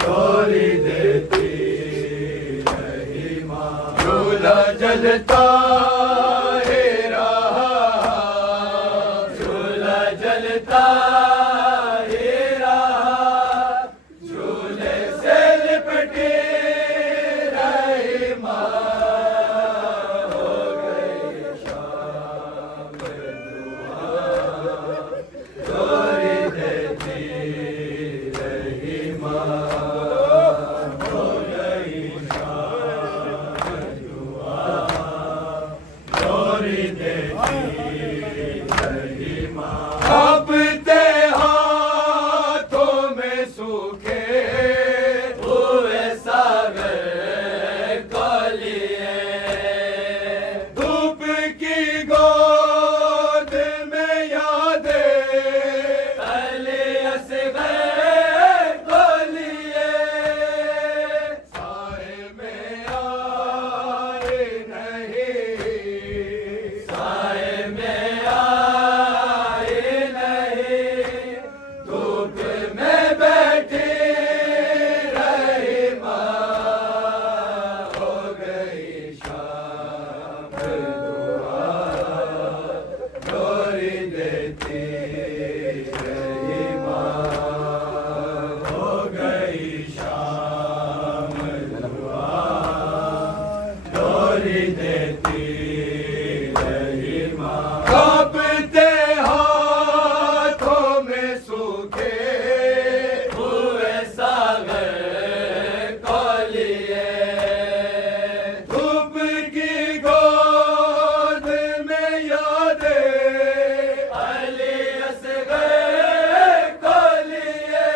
डोरी देती रही माँ। झूला जलता है रहा, झूला जलता है रहा, झूले से लिपटी रही माँ। हो गई शाम डोरी देती रही माँ। हो गई शाम डोरी देती रही माँ। कांपते हाथों में सूखे हुए सागर को लिए, धूप की गोद में यादें पहले असगर को लिए। साए में आए नहीं, साए में आए नहीं, धूप में बैठी रही माँ। हो गई शाम डोरी देती रही माँ। हो गई शाम डोरी देती रही माँ। कांपते हाथों में सूखे हुए सागर को लिए, धूप की गोद में यादें अली असगर को लिए।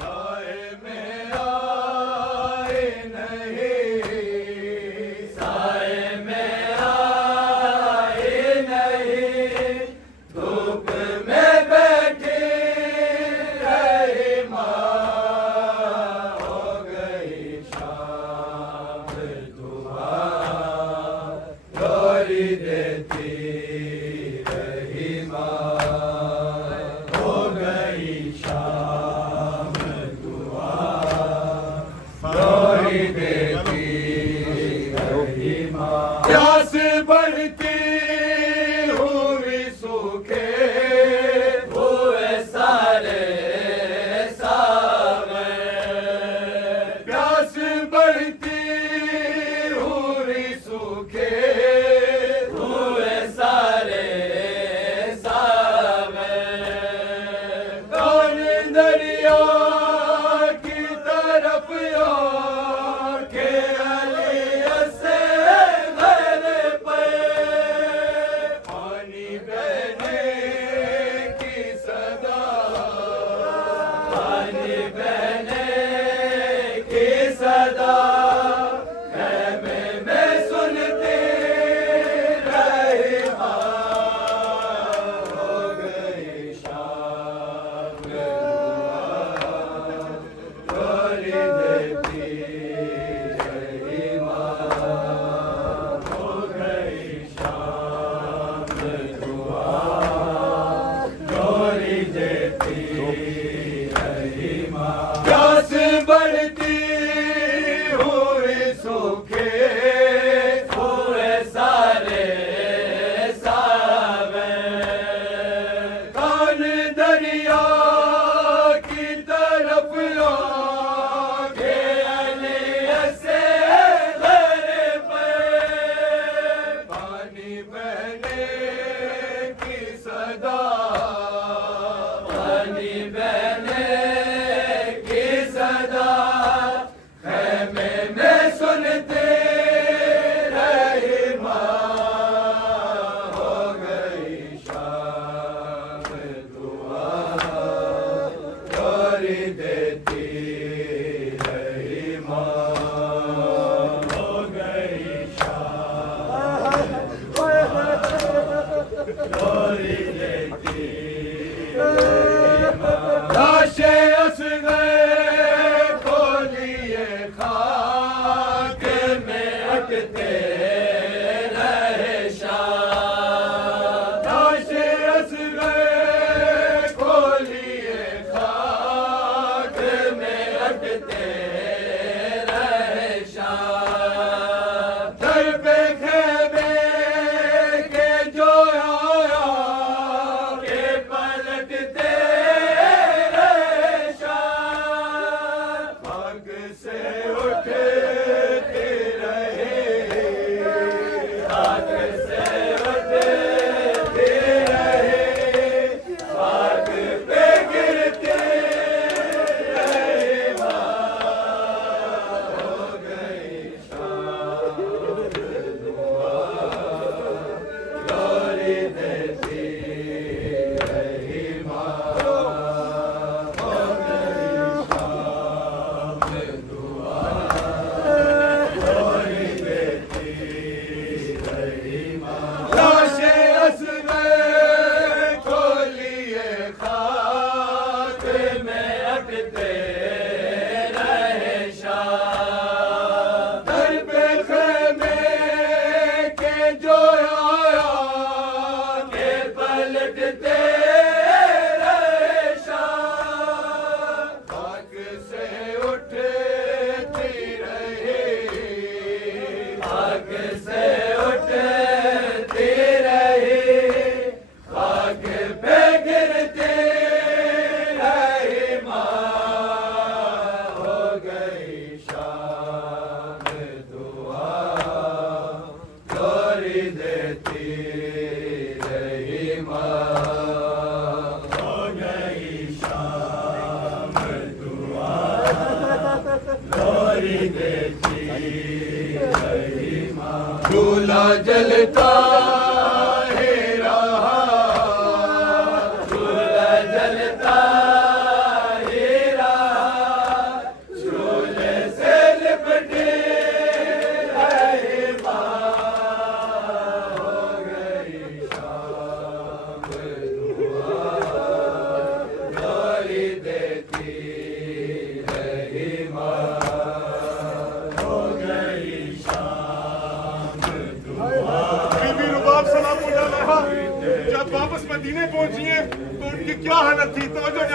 साए में आए नहीं, साए में आए नहीं, धूप में बैठी रही माँ। हो गई शाम डोरी देती रही माँ। हो गई शाम डोरी देती रही माँ। प्यास बढ़ती हुई सूखे हुए सारे सागर, प्यास बढ़ती हुई सूखे हुए सारे सागर। कौन दरिया की तरफ के अली से घर पे पानी बहने की सदा, पानी बहने की सदा, खेमे में सुनते रहे माँ। हो गई शाम डोरी देती रही माँ। हो गई शाम डोरी देती रही माँ। प्यास बढ़ती हुई सूखे हुए सारे सागर। कौन दरिया की तरफ के अली से घर पे पानी बहने की सदा, पानी बहने की सदा, खेमे में सुनते रहे माँ। हो गई शाम डोरी देती रही माँ। हो गई शाम डोरी देती रही माँ। लाशे असगर को लिए खाक में अटते रहे शाह। लाशे असगर को लिए खाक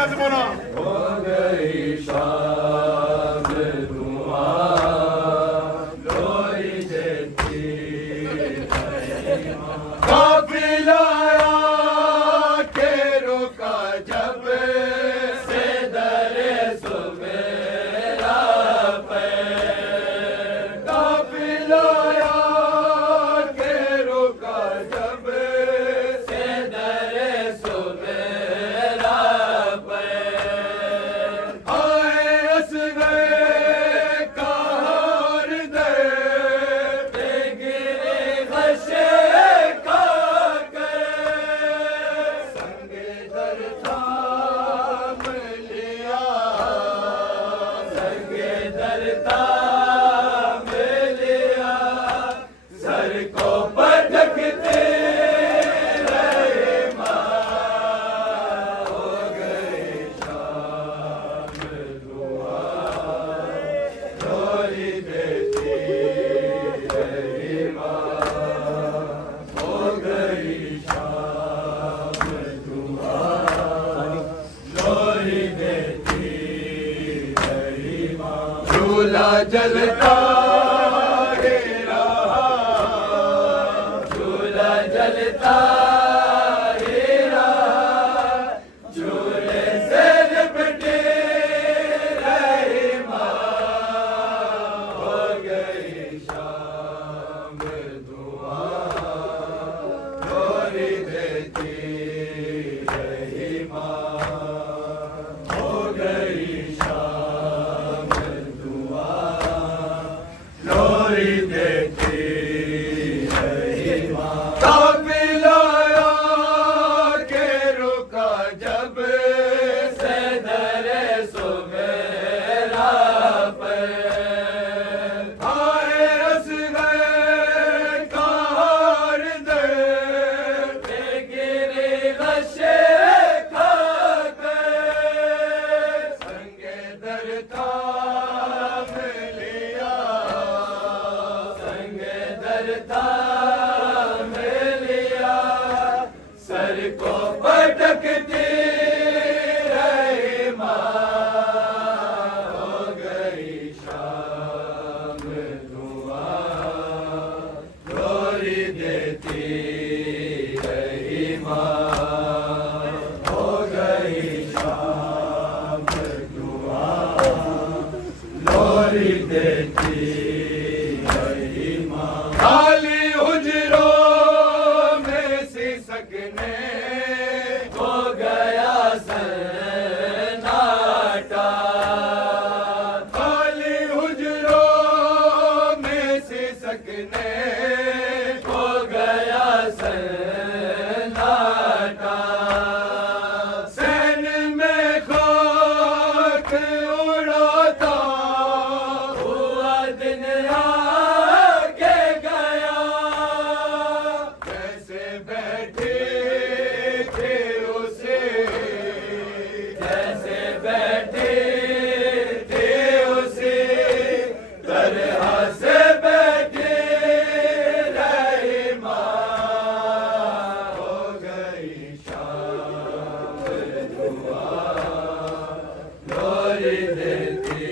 जमाना हो गई शाम धुआं लोरी देती काफिला के रुका जब से दरे सुमेरा पे काफिला के रुका जब से दरे सुमेरा पे आए असग़र कहर दे गिरे गशे का संग दर थाम लिया संग दर थाम लिया सर को पटकते रहे माँ हो गई शाम धुआं लोरी देती रही माँ हो गई शाम धुआं लोरी देती रही माँ झूला जलता ही रहा झूला जलता ही रहा झूले से लिपटे रही माँ हो गई शाम धुआं लोरी देती रही माँ हो गई शाम धुआं लोरी देती रही माँ काफिला के रुका जब से दरे सुमेरा पे आए असग़र कहर दे गिरे गशे खा संग दर थाम लिया संग दर थाम लिया सर को पटकती रही माँ हो गई शाम धुआं लोरी देती रही माँ हो गई शाम धुआं लोरी देती रही माँ खाली हुजरों में सिसकने हो गया सन्नाटा खाली हुजरों में सिसकने हो गया सन्नाटा सैन में खाक उड़ाता हुआ दिन आगे गया कैसे बैठे थे उसे कैसे बैठे थे उसे तरह से बैठे रहे माँ हो गई शाम धुआं लोरी देती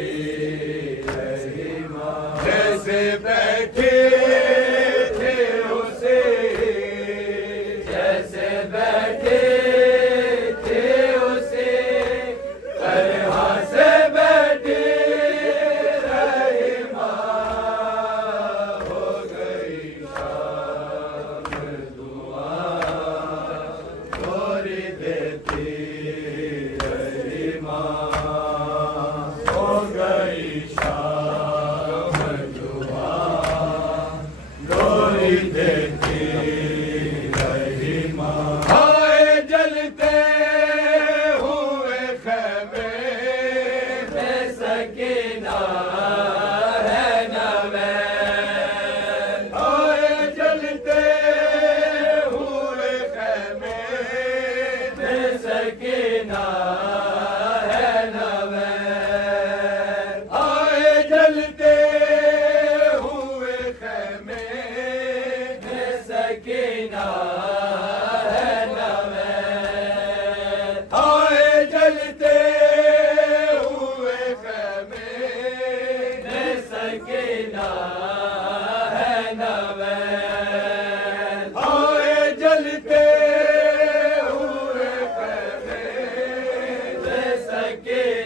रही माँ जैसे बैठे थे उसे जैसे बैठे थे उसे तरह से बैठे रहे माँ हो गई शाम धुआं लोरी देती रही माँ हो गई शाम धुआं लोरी देती रही माँ आए जलते हुए ख़ैमे में सकीना है नवैन आए जलते हुए ख़ैमे में सकीना है नवैन आए जलते हुए ख़ैमे में सकीना है नवैन आए जलते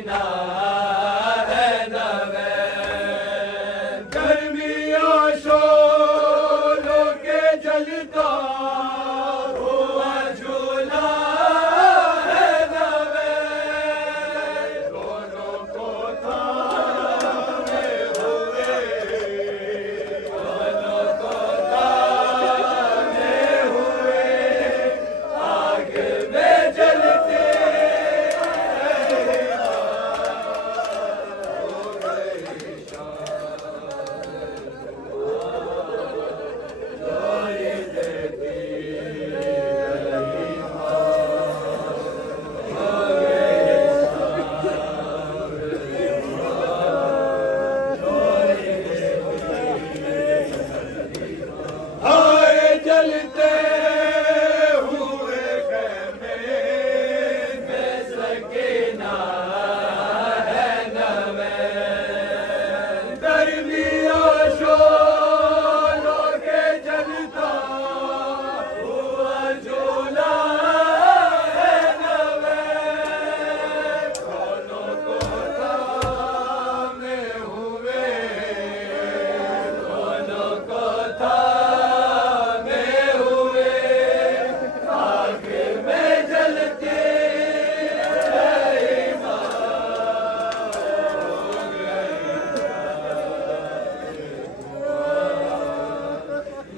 सकीना है नवे गर्मियों शोलों के जलता हुआ झूला है नवे दोनों को थामे हुए दोनों को थामे हुए आग में जलते जलते हुए खेमे में सकीना है नवे गर्मियों शोलों के जलता हुआ झूला है नवे दोनों को थामे हुए दोनों को थामे हुए आग में जलते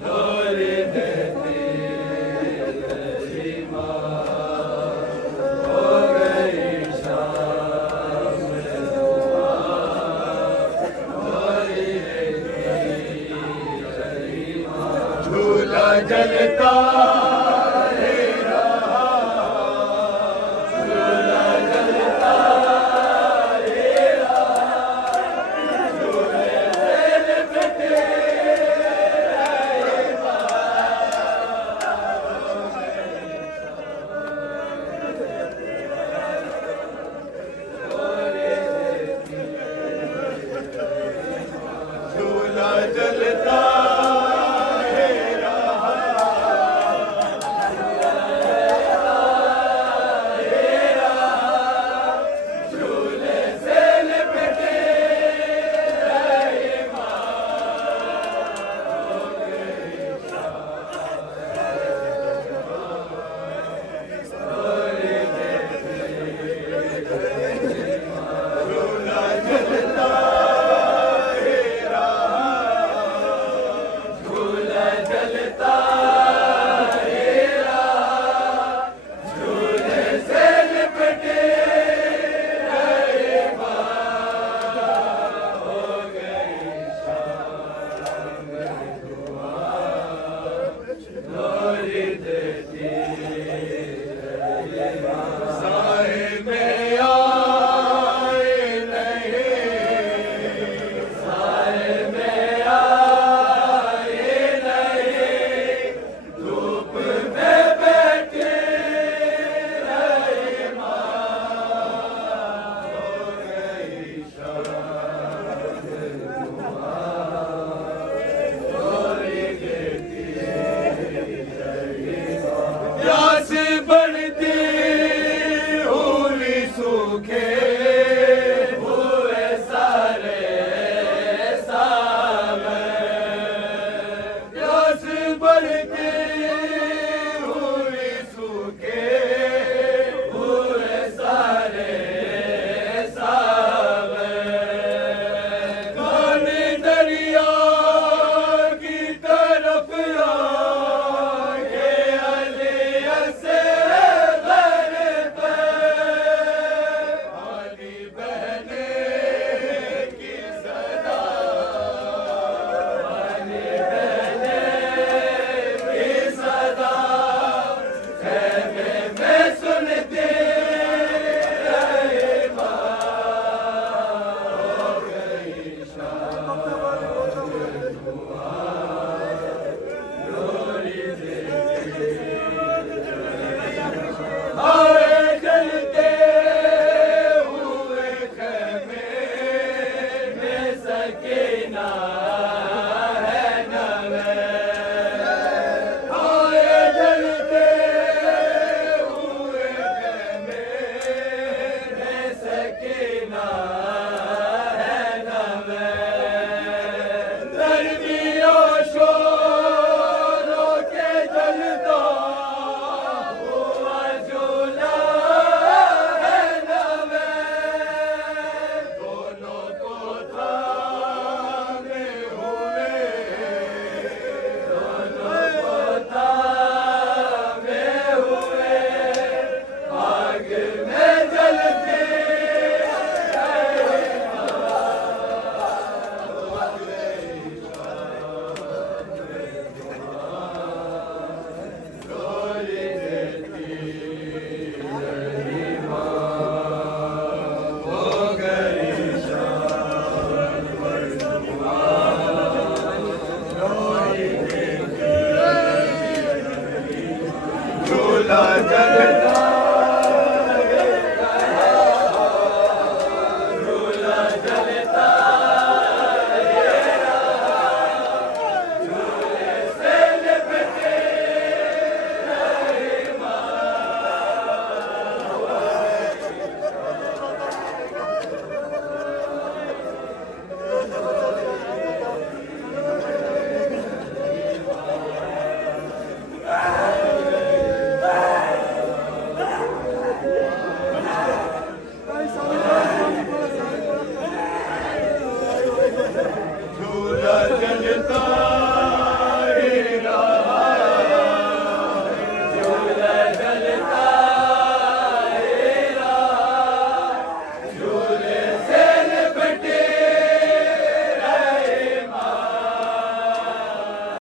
लोरी देती तेरी माँ हो गई शाम लोरी देती तेरी माँ झूला जलता